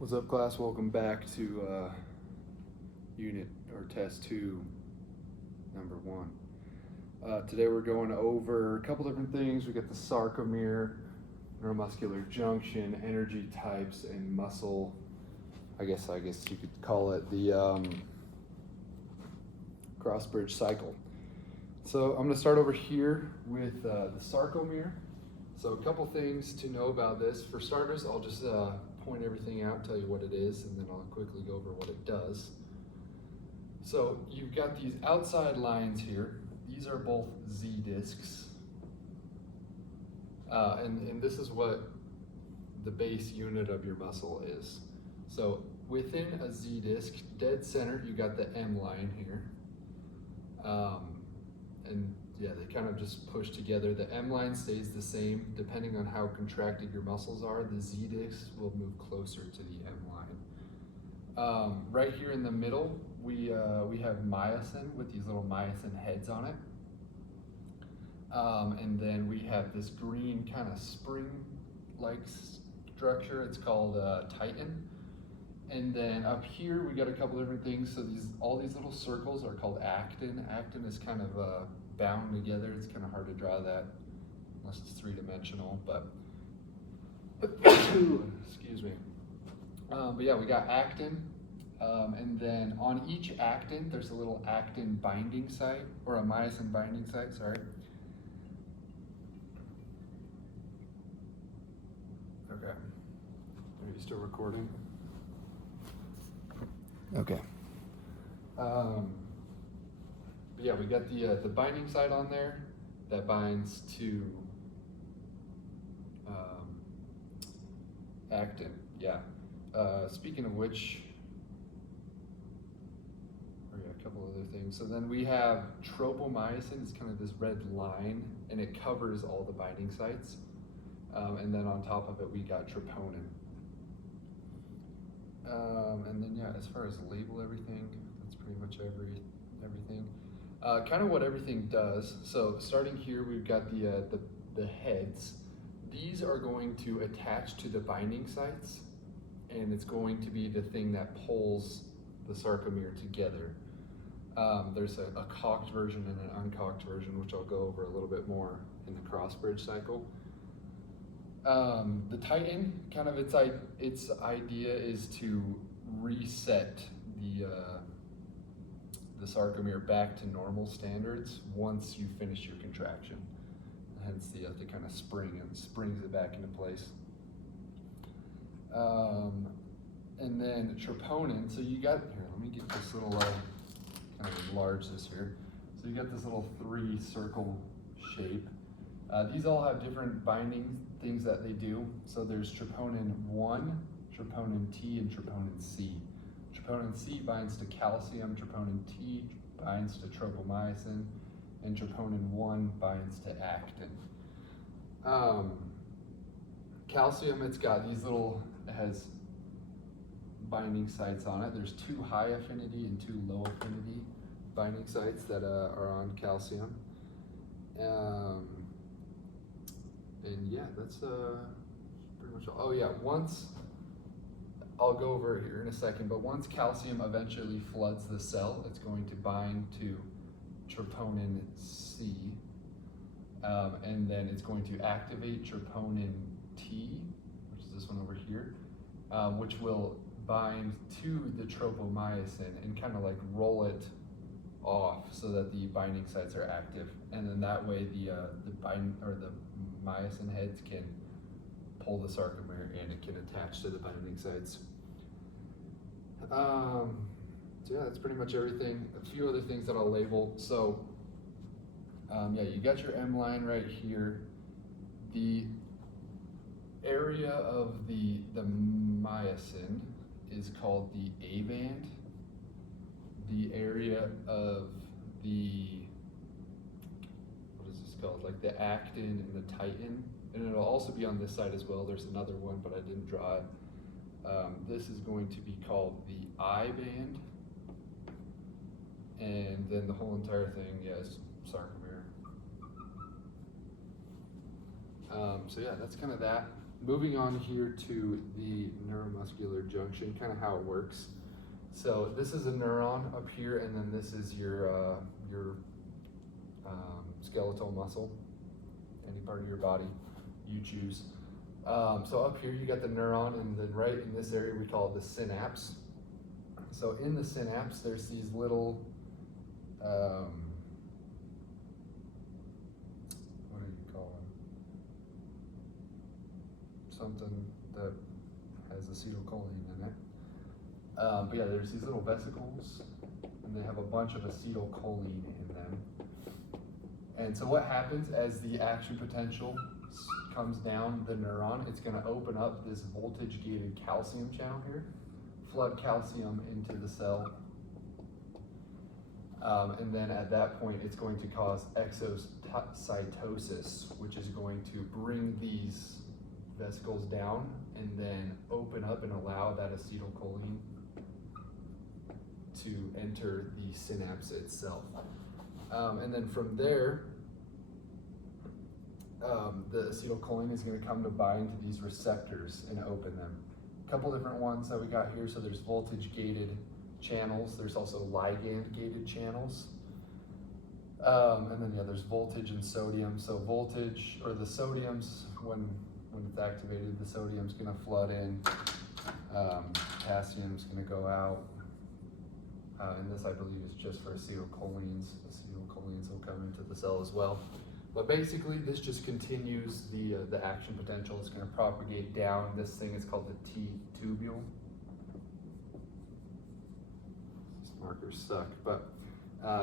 What's up, class? Welcome back to unit or test 2, number 1. Today we're going over a couple different things. We got the sarcomere, neuromuscular junction, energy types, and muscle. I guess you could call it the cross-bridge cycle. So I'm going to start over here with the sarcomere. So a couple things to know about this. For starters, I'll just point everything out, tell you what it is, and then I'll quickly go over what it does. So you've got these outside lines here. These are both Z discs. And this is what the base unit of your muscle is. So within a Z disc, dead center, you got the M line here. And yeah, they kind of just push together. The M line stays the same. Depending on how contracted your muscles are, the Z discs will move closer to the M line. Right here in the middle, we have myosin with these little myosin heads on it. And then we have this green kind of spring-like structure. It's called titin. And then up here, we got a couple different things. So all these little circles are called actin. Actin is kind of bound together. It's kind of hard to draw that unless it's three-dimensional, but excuse me. But yeah, we got actin. And then on each actin, there's a little actin binding site, or a myosin binding site, sorry. Okay. Are you still recording? Okay. But yeah, we got the binding site on there that binds to actin. Yeah. Speaking of which, a couple other things. So then we have tropomyosin. It's kind of this red line, and it covers all the binding sites. And then on top of it, we got troponin. And then yeah, as far as label everything, that's pretty much everything. Kind of what everything does. So starting here, we've got the heads. These are going to attach to the binding sites, and it's going to be the thing that pulls the sarcomere together. There's a cocked version and an uncocked version, which I'll go over a little bit more in the cross-bridge cycle. The titin, kind of its idea is to reset the sarcomere back to normal standards once you finish your contraction. Hence the kind of springs it back into place. And then troponin. So you got here. Let me get this little kind of enlarge this here. So you got this little 3-circle shape. These all have different binding things that they do. So there's troponin 1, troponin T, and troponin C. Troponin C binds to calcium, troponin T binds to tropomyosin, and troponin 1 binds to actin. Calcium, it has binding sites on it. There's 2 high affinity and 2 low affinity binding sites that are on calcium. And yeah, that's pretty much all. Oh yeah, I'll go over it here in a second, but once calcium eventually floods the cell, it's going to bind to troponin C, and then it's going to activate troponin T, which is this one over here, which will bind to the tropomyosin and kind of like roll it off so that the binding sites are active, and then that way the myosin heads can pull the sarcomere and it can attach to the binding sites. So yeah, that's pretty much everything. A few other things that I'll label. So yeah, you got your M line right here. The area of the myosin is called the A band. The area of what is this called? Like the actin and the titin. And it'll also be on this side as well. There's another one, but I didn't draw it. This is going to be called the I band. And then the whole entire thing, is sarcomere. So yeah, that's kind of that. moving on here to the neuromuscular junction, kind of how it works. So this is a neuron up here, and then this is your skeletal muscle, any part of your body you choose. So up here you got the neuron, and then right in this area we call it the synapse. So in the synapse there's these little, what do you call them? Something that has acetylcholine in it. But yeah, there's these little vesicles, and they have a bunch of acetylcholine in them. And so what happens as the action potential comes down the neuron, it's going to open up this voltage-gated calcium channel here, flood calcium into the cell, and then at that point it's going to cause exocytosis, which is going to bring these vesicles down and then open up and allow that acetylcholine to enter the synapse itself. And then from there, the acetylcholine is going to come to bind to these receptors and open them. A couple different ones that we got here. So there's voltage-gated channels. There's also ligand-gated channels. And then yeah, there's voltage and sodium. So voltage, or the sodium's, when it's activated, the sodium's going to flood in. Potassium's going to go out. And this, I believe, is just for acetylcholines. Acetylcholines will come into the cell as well. But basically, this just continues the action potential. It's going to propagate down. This thing is called the T-tubule. These markers suck, but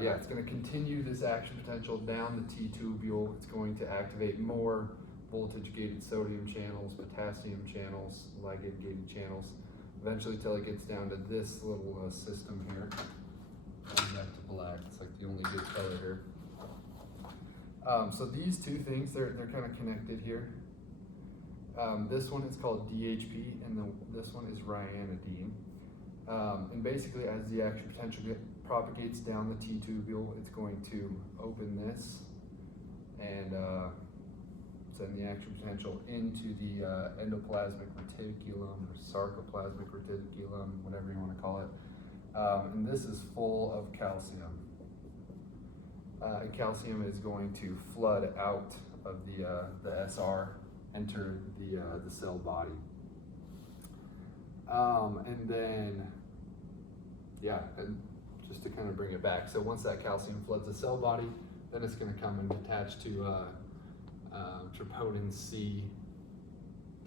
yeah, it's going to continue this action potential down the T-tubule. It's going to activate more voltage-gated sodium channels, potassium channels, ligand-gated channels, eventually till it gets down to this little system here. Going back to black, it's like the only good color here. So these two things, they're kind of connected here. This one is called DHP, and this one is ryanodine. And basically, as the action potential propagates down the T-tubule, it's going to open this and send the action potential into the endoplasmic reticulum or sarcoplasmic reticulum, whatever you want to call it. And this is full of calcium. And calcium is going to flood out of the SR, enter the cell body. And then, yeah, and just to kind of bring it back. So once that calcium floods the cell body, then it's going to come and attach to troponin C,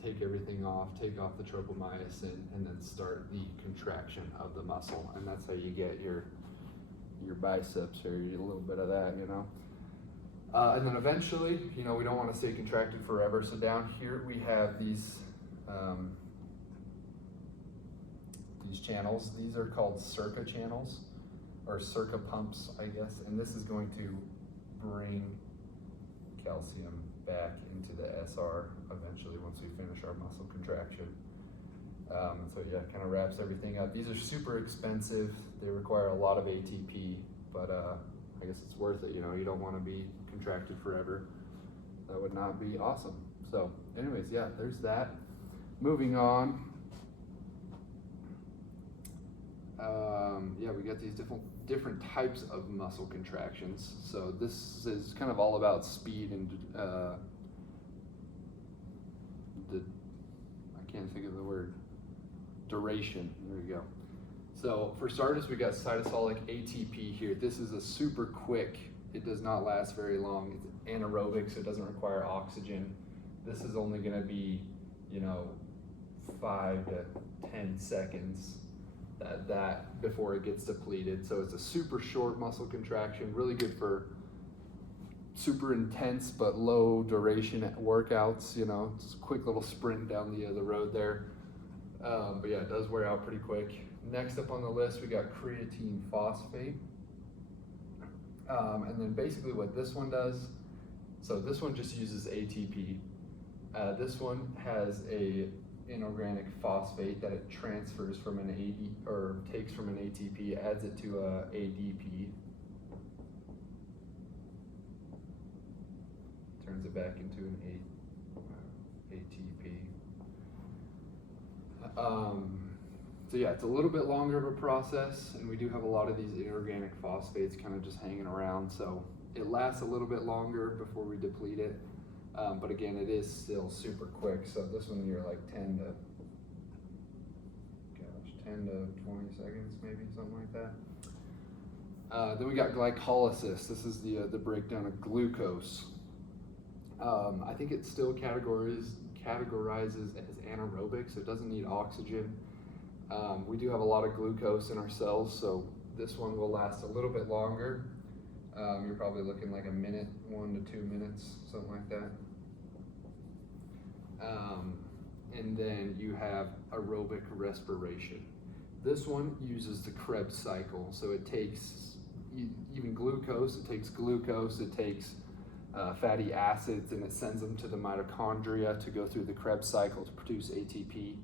take everything off, take off the tropomyosin, and then start the contraction of the muscle. And that's how you get your biceps, or a little bit of that, you know. And then eventually, you know, we don't want to stay contracted forever. So down here we have these channels. These are called Circa channels, or Circa pumps, I guess. And this is going to bring calcium back into the SR eventually once we finish our muscle contraction. And so yeah, it kind of wraps everything up. These are super expensive. They require a lot of ATP, but I guess it's worth it. You know, you don't want to be contracted forever. That would not be awesome. So anyways, yeah, there's that. Moving on. Yeah, we got these different types of muscle contractions. So this is kind of all about speed and I can't think of the word. Duration. There you go. So for starters, we got cytosolic ATP here. This is a super quick. It does not last very long. It's anaerobic, so it doesn't require oxygen. This is only going to be, you know, 5 to 10 seconds that before it gets depleted. So it's a super short muscle contraction, really good for super intense but low duration workouts. You know, just a quick little sprint down the road there. But yeah, it does wear out pretty quick. Next up on the list, we got creatine phosphate. And then basically what this one does, so this one just uses ATP. This one has a inorganic phosphate that it transfers from an takes from an ATP, adds it to a ADP, turns it back into an ATP. So yeah, it's a little bit longer of a process, and we do have a lot of these inorganic phosphates kind of just hanging around, so it lasts a little bit longer before we deplete it. But again, it is still super quick. So this one you're like 10 to 20 seconds, maybe something like that. Then we got glycolysis. This is the breakdown of glucose. I think it still categorizes as anaerobic, so it doesn't need oxygen. We do have a lot of glucose in our cells, so this one will last a little bit longer. You're probably looking like a minute, 1 to 2 minutes, something like that. And then you have aerobic respiration. This one uses the Krebs cycle, so it takes even glucose, it takes fatty acids, and it sends them to the mitochondria to go through the Krebs cycle to produce ATP.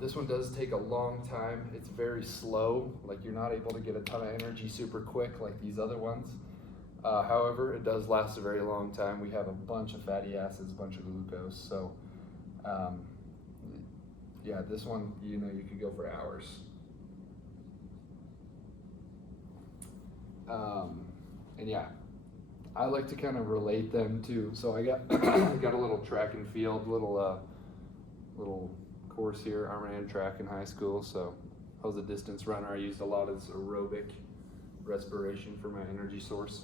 This one does take a long time. It's very slow, like you're not able to get a ton of energy super quick like these other ones. However, it does last a very long time. We have a bunch of fatty acids, a bunch of glucose. So yeah, this one, you could go for hours. And yeah, I like to kind of relate them to, so I got I got a little track and field, little course here. I ran track in high school, so I was a distance runner. I used a lot of this aerobic respiration for my energy source.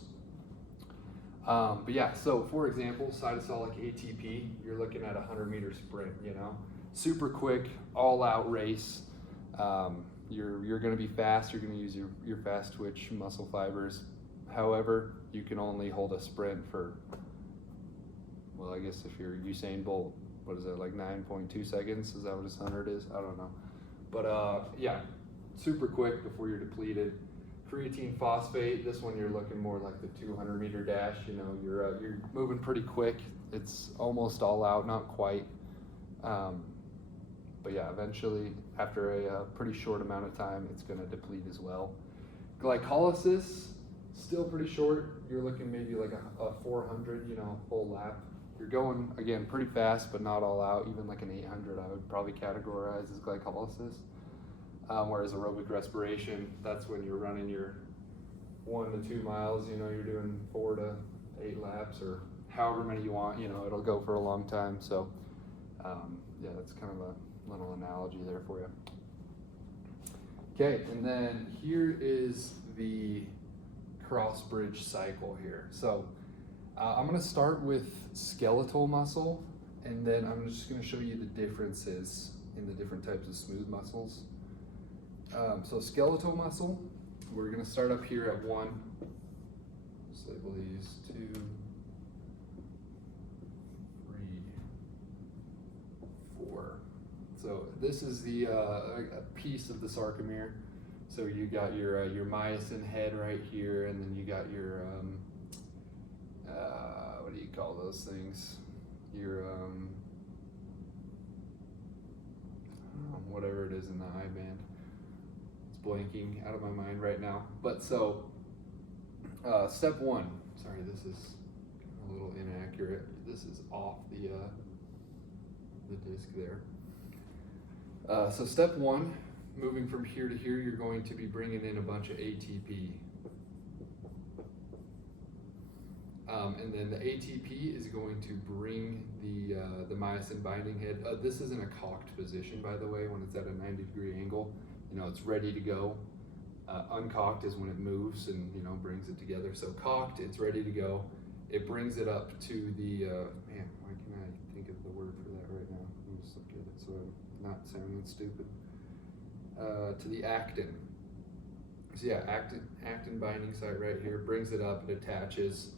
But yeah, so for example, cytosolic ATP, you're looking at a 100-meter sprint, super quick, all-out race. You're going to be fast. You're going to use your fast twitch muscle fibers. However, you can only hold a sprint for, well, I guess if you're Usain Bolt, what is that, like 9.2 seconds? Is that what his 100 is? I don't know. But yeah, super quick before you're depleted. Creatine phosphate, this one you're looking more like the 200-meter dash. You're moving pretty quick. It's almost all out, not quite. But yeah, eventually, after a pretty short amount of time, it's going to deplete as well. Glycolysis, still pretty short. You're looking maybe like a 400, full lap. You're going, again, pretty fast, but not all out. Even like an 800, I would probably categorize as glycolysis. Whereas aerobic respiration, that's when you're running your 1 to 2 miles, you're doing 4 to 8 laps or however many you want, it'll go for a long time. So yeah, that's kind of a little analogy there for you. Okay, and then here is the cross bridge cycle here. So I'm going to start with skeletal muscle, and then I'm just going to show you the differences in the different types of smooth muscles. So skeletal muscle, we're going to start up here at 1. Let's label these 2, 3, 4. So this is the a piece of the sarcomere. So you got your myosin head right here, and then you got your what do you call those things? Your whatever it is in the eye band. It's blanking out of my mind right now. But so step 1. Sorry, this is a little inaccurate. This is off the disc there. So step 1, moving from here to here, you're going to be bringing in a bunch of ATP. And then the ATP is going to bring the myosin binding head. This is in a cocked position, by the way, when it's at a 90-degree angle. It's ready to go. Uncocked is when it moves and, brings it together. So cocked, it's ready to go. It brings it up to the, man, why can't I think of the word for that right now? Let me just look at it so I'm not sounding stupid. To the actin. So yeah, actin binding site right here, brings it up, it attaches.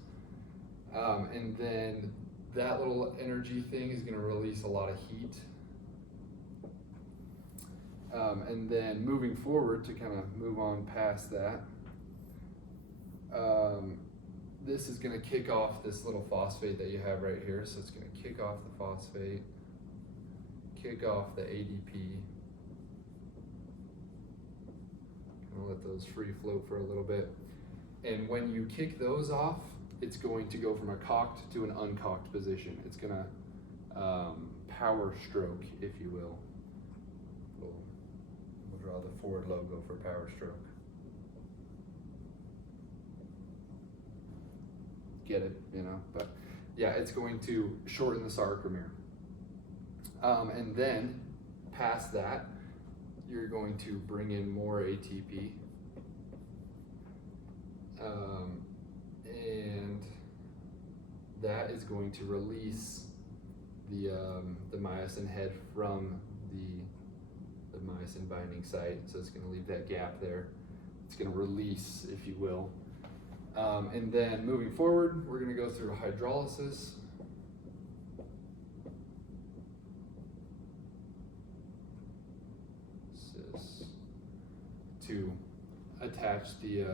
And then that little energy thing is going to release a lot of heat. And then moving forward to kind of move on past that, this is going to kick off this little phosphate that you have right here. So it's going to kick off the phosphate, kick off the ADP. I'll let those free float for a little bit. And when you kick those off, it's going to go from a cocked to an uncocked position. It's going to power stroke, if you will. We'll draw the Ford logo for Power Stroke. Get it, you know, but yeah, it's going to shorten the sarcomere. And then past that, you're going to bring in more ATP. And that is going to release the myosin head from the myosin binding site. So it's going to leave that gap there. It's going to release, if you will. And then moving forward, we're going to go through hydrolysis. To attach the,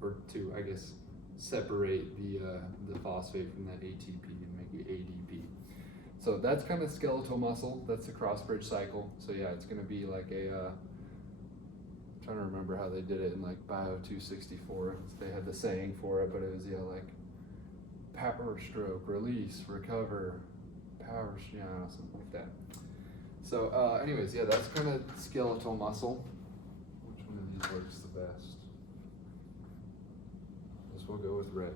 or to, I guess, separate the phosphate from that ATP and make it ADP. So that's kind of skeletal muscle. That's the cross bridge cycle. So yeah, it's going to be like a, I'm trying to remember how they did it in like Bio 264. They had the saying for it, but it was, yeah, like power stroke, release, recover, power, yeah, something like that. So anyways, yeah, that's kind of skeletal muscle. Which one of these works the best? Guess we'll go with red.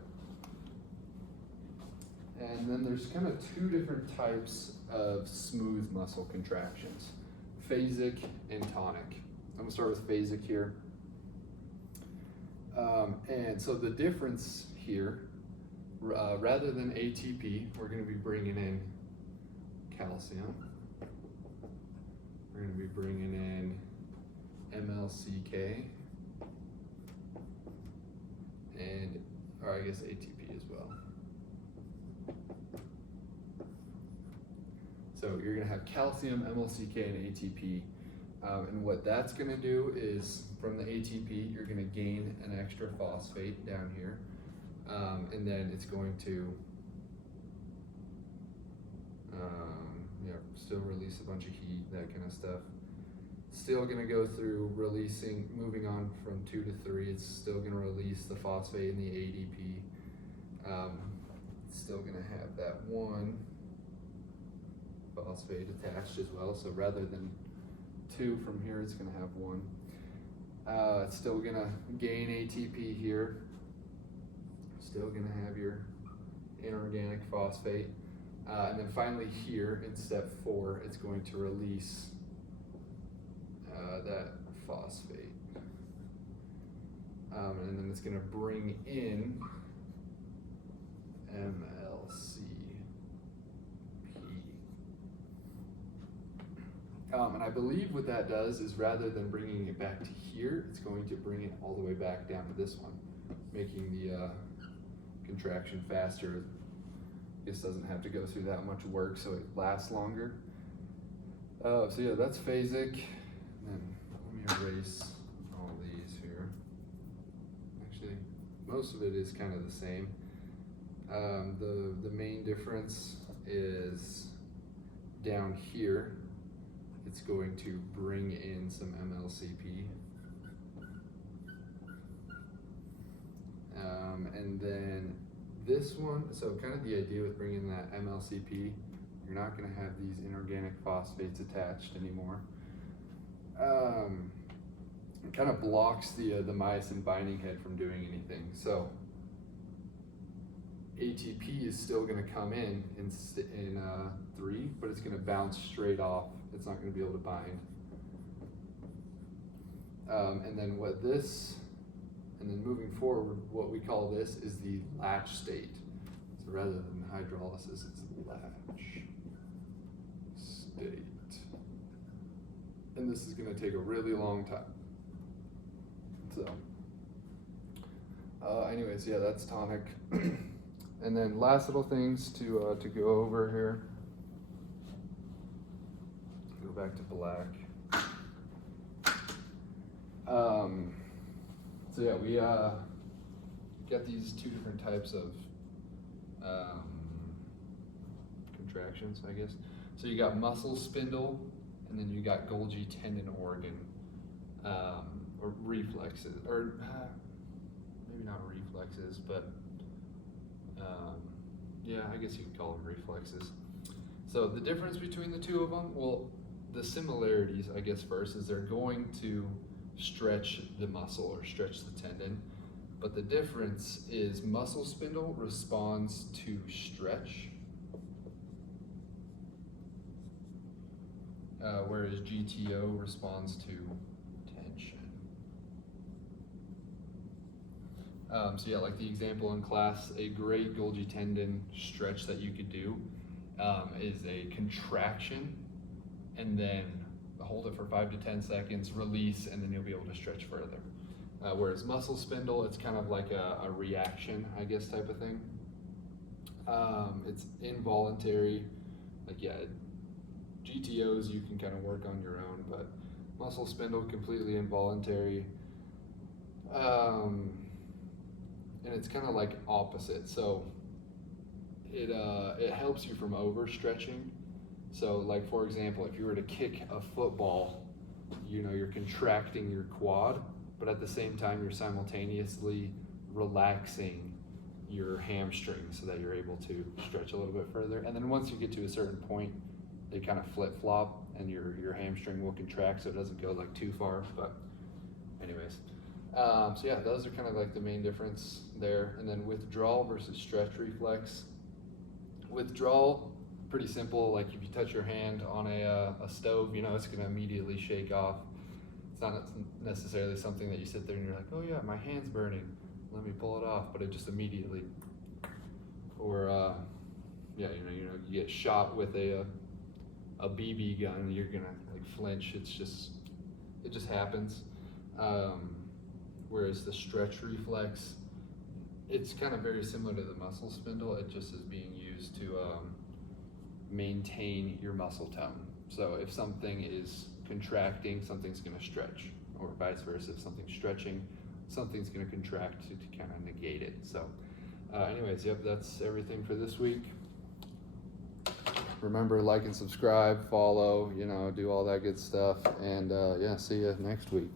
And then there's kind of two different types of smooth muscle contractions, phasic and tonic. I'm gonna start with phasic here. And so the difference here, rather than ATP, we're gonna be bringing in calcium. We're gonna be bringing in MLCK, and, or I guess ATP as well. So you're gonna have calcium, MLCK, and ATP. And what that's gonna do is, from the ATP, you're gonna gain an extra phosphate down here. And then it's going to still release a bunch of heat, that kind of stuff. Still gonna go through releasing, moving on from 2 to 3, it's still gonna release the phosphate and the ADP. It's still gonna have that one phosphate attached as well, so rather than 2 from here, it's gonna have 1. It's still gonna gain ATP here. Still gonna have your inorganic phosphate. And then finally here in step 4, it's going to release that phosphate. And then it's gonna bring in MLCP. And I believe what that does is, rather than bringing it back to here, it's going to bring it all the way back down to this one, making the contraction faster. This doesn't have to go through that much work, so it lasts longer. So yeah, that's phasic. And then let me erase all these here. Actually, most of it is kind of the same. The main difference is down here. It's going to bring in some MLCP. And then this one, so kind of the idea with bringing that MLCP, you're not going to have these inorganic phosphates attached anymore. It kind of blocks the myosin binding head from doing anything. So ATP is still going to come in 3, but it's going to bounce straight off. It's not going to be able to bind. And then and then moving forward, what we call this is the latch state. So rather than hydrolysis, it's latch state. And this is going to take a really long time. So, anyways, yeah, that's tonic. And then last little things to go over here. Go back to black. So yeah, we got these 2 different types of contractions, I guess. So you got muscle spindle, and then you got Golgi tendon organ, or reflexes, or maybe not reflexes, but yeah, I guess you could call them reflexes. So the difference between the 2 of them, well, the similarities, I guess, first is they're going to stretch the muscle or stretch the tendon. But the difference is muscle spindle responds to stretch, whereas GTO responds to tension. So yeah, like the example in class, a great Golgi tendon stretch that you could do is a contraction and then hold it for 5 to 10 seconds, release, and then you'll be able to stretch further. Whereas muscle spindle, it's kind of like a reaction, I guess, type of thing. It's involuntary. Like, yeah, GTOs you can kind of work on your own, but muscle spindle, completely involuntary. And it's kind of like opposite. So it helps you from overstretching. So like, for example, if you were to kick a football, you know, you're contracting your quad, but at the same time, you're simultaneously relaxing your hamstring so that you're able to stretch a little bit further. And then once you get to a certain point, they kind of flip-flop and your hamstring will contract so it doesn't go like too far. But anyways, so yeah, those are kind of like the main difference there. And then withdrawal versus stretch reflex. Withdrawal, pretty simple. Like if you touch your hand on a stove, you know, it's gonna immediately shake off. It's not necessarily something that you sit there and you're like, oh yeah, my hand's burning, let me pull it off, but it just immediately. Or yeah, you know, you get shot with a BB gun, you're gonna like flinch. It just happens. Whereas the stretch reflex, it's kind of very similar to the muscle spindle. It just is being used to maintain your muscle tone. So if something is contracting, something's going to stretch, or vice versa. If something's stretching, something's going to contract to kind of negate it. So anyways, yep, that's everything for this week. Remember, like and subscribe, follow, you know, do all that good stuff. And yeah, see you next week.